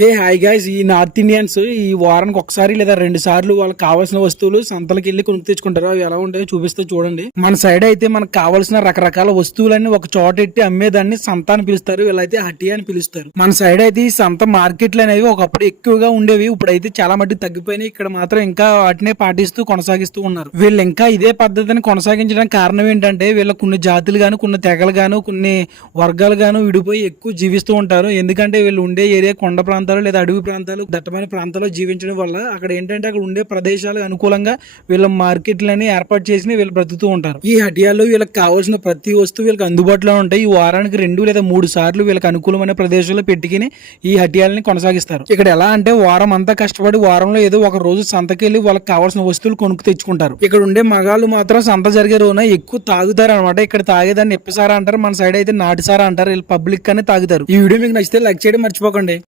హే hi guys ఈ north Indians ఈ వారానికి ఒకసారి లేదా రెండు సార్లు వాళ్ళకి కావాల్సిన వస్తువులు సంతలకు వెళ్ళి కొనుక్కు తెచ్చుకుంటారు. అవి ఎలా ఉంటాయో చూపిస్తే చూడండి. మన సైడ్ అయితే మనకు కావాల్సిన రకరకాల వస్తువులన్నీ ఒక చోట ఎట్టి అమ్మేదాన్ని సంత అని పిలుస్తారు. వీళ్ళైతే హట్టి అని పిలుస్తారు. మన సైడ్ అయితే ఈ సంత మార్కెట్లు అనేవి ఒకప్పుడు ఎక్కువగా ఉండేవి. ఇప్పుడైతే చాలా మట్టి తగ్గిపోయినాయి. ఇక్కడ మాత్రం ఇంకా వాటినే పాటిస్తూ కొనసాగిస్తూ ఉన్నారు. వీళ్ళు ఇంకా ఇదే పద్ధతిని కొనసాగించడానికి కారణం ఏంటంటే వీళ్ళ కొన్ని జాతులు గాను కొన్ని తెగలు గాను కొన్ని వర్గాలు గాను విడిపోయి ఎక్కువ జీవిస్తూ ఉంటారు. ఎందుకంటే వీళ్ళు ఉండే ఏరియా కొండ ప్రాంతం ప్రాంతాలు లేదా అడవి ప్రాంతాలు దట్టమైన ప్రాంతాల్లో జీవించడం వల్ల అక్కడ ఏంటంటే అక్కడ ఉండే ప్రదేశాలకు అనుకూలంగా వీళ్ళ మార్కెట్లని ఏర్పాటు చేసి వీళ్ళు బ్రతుకుతూ ఉంటారు. ఈ హటియాల్లో వీళ్ళకి కావాల్సిన ప్రతి వస్తువు వీళ్ళకి అందుబాటులో ఉంటాయి. ఈ వారానికి రెండు లేదా మూడు సార్లు వీళ్ళకి అనుకూలమైన ప్రదేశాల్లో పెట్టుకుని ఈ హటియాలని కొనసాగిస్తారు. ఇక్కడ ఎలా అంటే వారం అంతా కష్టపడి వారంలో ఏదో ఒక రోజు సంతకెళ్ళి వాళ్ళకి కావాల్సిన వస్తువులు కొనుక్కు తెచ్చుకుంటారు. ఇక్కడ ఉండే మగాళ్ళు మాత్రం సంత జరిగే రోజున ఎక్కువ తాగుతారు అనమాట ఇక్కడ తాగేదాన్ని ఎప్పసారా అంటారు. మన సైడ్ అయితే నాటిసారా అంటారు. వీళ్ళు పబ్లిక్ కానీ తాగుతారు. ఈ వీడియో మీకు నచ్చితే లైక్ చేయడం మర్చిపోకండి.